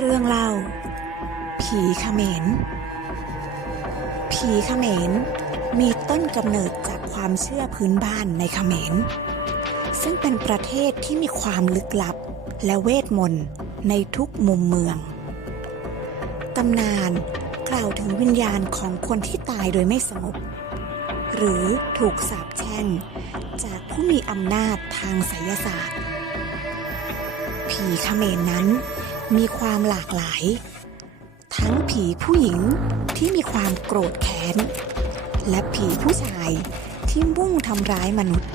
เรื่องเล่า ผีเขมร ผีเขมร มีต้นกำเนิดจากความเชื่อพื้นบ้านในเขมร ซึ่งเป็นประเทศที่มีความลึกลับและเวทมนต์ในทุกมุมเมือง ตำนานกล่าวถึงวิญญาณของคนที่ตายโดยไม่สงบ หรือถูกสาปแช่ง จากผู้มีอำนาจทางไสยศาสตร์ ผีเขมรนั้น มีความหลากหลาย ทั้งผีผู้หญิงที่มีความโกรธแค้น และผีผู้ชายที่มุ่งทำร้ายมนุษย์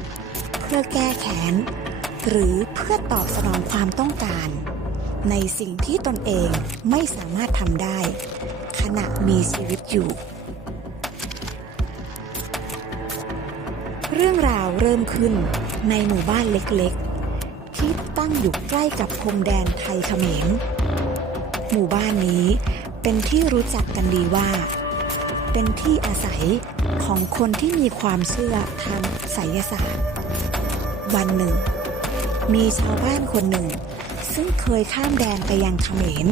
เพื่อแก้แค้น หรือเพื่อตอบสนองความต้องการ ในสิ่งที่ตนเองไม่สามารถทำได้ ขณะมีชีวิตอยู่ เรื่องราวเริ่มขึ้นในหมู่บ้านเล็กๆ ตั้งอยู่ใกล้กับพรมแดนไทยเขมร หมู่บ้านนี้เป็นที่รู้จักกันดีว่า เป็นที่อาศัยของคนที่มีความเชื่อทางไสยศาสตร์ วันหนึ่ง มีชาวบ้านคนหนึ่ง ซึ่งเคยข้ามแดนไปยังเขมร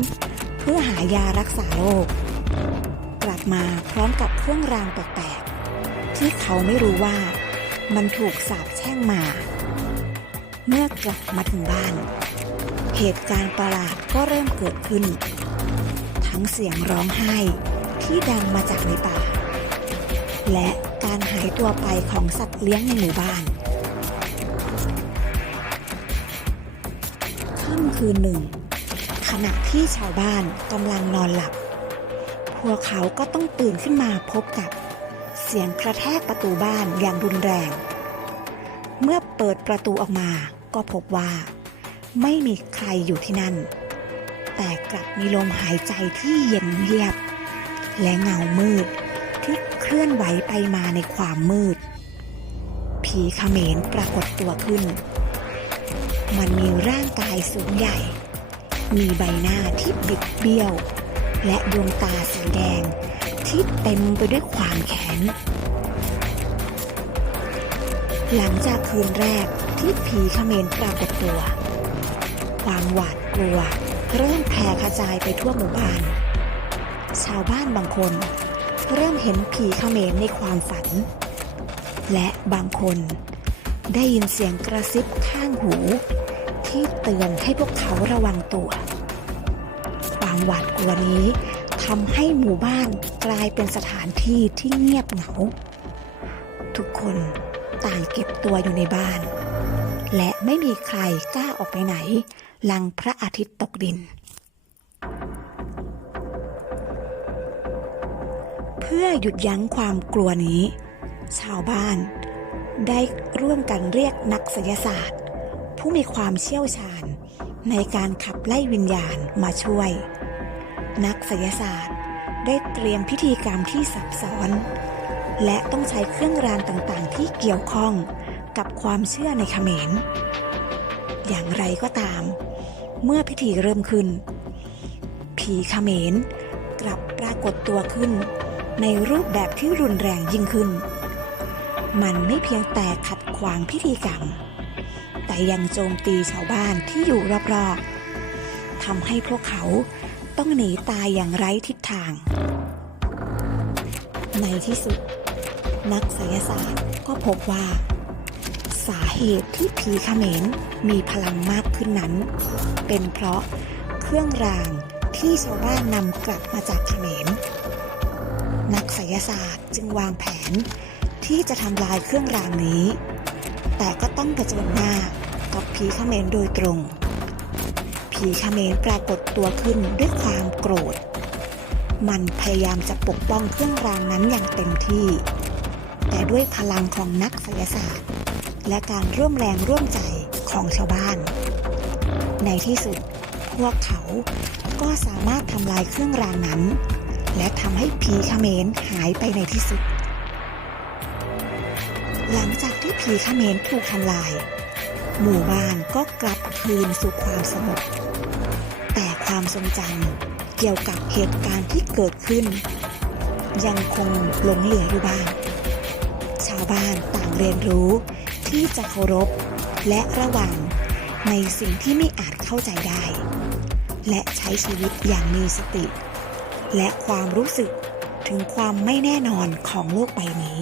เพื่อหายารักษาโรคกลับมาพร้อมกับเครื่องรางแปลกๆที่เขาไม่รู้ว่ามันถูกสาปแช่งมา เมื่อกลับมาถึงบ้าน เหตุการณ์ประหลาดก็เริ่มเกิดขึ้น ทั้งเสียงร้องไห้ที่ดังมาจากในป่า และการหายตัวไปของสัตว์เลี้ยงในหมู่บ้านค่ำคืนหนึ่ง ขณะที่ชาวบ้านกำลังนอนหลับ พวกเขาก็ต้องตื่นขึ้นมาพบกับ เสียงกระแทกประตูบ้านอย่างรุนแรง เมื่อเปิดประตูออกมา ก็พบว่า ไม่มีใครอยู่ที่นั่น แต่กลับมีลมหายใจที่เย็นเยียบ และเงามืดที่เคลื่อนไหวไปมาในความมืด ผีเขมรปรากฏตัวขึ้น มันมีร่างกายสูงใหญ่ มีใบหน้าที่บิดเบี้ยว และดวงตาสีแดงที่เต็มไปด้วยความแค้นหลังจากคืนแรก ที่ผีเขมรปรากฏตัว ความหวาดกลัว เริ่มแผ่กระจายไปทั่วหมู่บ้าน ชาวบ้านบางคน เริ่มเห็นผีเขมรในความฝัน และบางคนได้ยินเสียงกระซิบข้างหู ที่เตือนให้พวกเขาระวังตัว ความหวาดกลัวนี้ทำให้หมู่บ้านกลายเป็นสถานที่ที่เงียบเหงา ทุกคนต่างเก็บตัวอยู่ในบ้าน และไม่มีใครกล้าออกไปไหน หลังพระอาทิตย์ตกดิน เพื่อหยุดยั้งความกลัวนี้ ชาวบ้านได้ร่วมกันเรียกนักไสยศาสตร์ ผู้มีความเชี่ยวชาญ ในการขับไล่วิญญาณมาช่วย นักไสยศาสตร์ได้เตรียมพิธีกรรมที่ซับซ้อน และต้องใช้เครื่องรางต่างๆ ที่เกี่ยวข้อง กับความเชื่อในเขมร อย่างไรก็ตาม เมื่อพิธีเริ่มขึ้น ผีเขมรกลับปรากฏตัวขึ้น ในรูปแบบที่รุนแรงยิ่งขึ้น มันไม่เพียงแต่ขัดขวางพิธีกรรม แต่ยังโจมตีชาวบ้านที่อยู่รอบๆทำให้พวกเขาต้องหนีตายอย่างไร้ทิศทาง ในที่สุด นักไสยศาสตร์ก็พบว่า สาเหตุที่ผีเขมรมีพลังมากขึ้นนั้น เป็นเพราะเครื่องรางที่ชาวบ้านนำกลับมาจากเขมร นักไสยศาสตร์จึงวางแผนที่จะทำลายเครื่องรางนี้ แต่ก็ต้องเผชิญหน้ากับผีเขมรโดยตรง ผีเขมรปรากฏตัวขึ้นด้วยความโกรธ มันพยายามจะปกป้องเครื่องรางนั้นอย่างเต็มที่ แต่ด้วยพลังของนักไสยศาสตร์ และการร่วมแรงร่วมใจของชาวบ้าน ในที่สุดพวกเขาก็สามารถทำลายเครื่องรางนั้น และทำให้ผีเขมรหายไปในที่สุด หลังจากที่ผีเขมรถูกทำลาย หมู่บ้านก็กลับคืนสู่ความสงบแต่ความทรงจำเกี่ยวกับเหตุการณ์ที่เกิดขึ้น ยังคงหลงเหลืออยู่บ้าง ชาวบ้านต่างเรียนรู้ ที่จะเคารพ และระวังในสิ่งที่ไม่อาจเข้าใจได้ และใช้ชีวิตอย่างมีสติ และความรู้สึกถึงความไม่แน่นอนของโลกใบนี้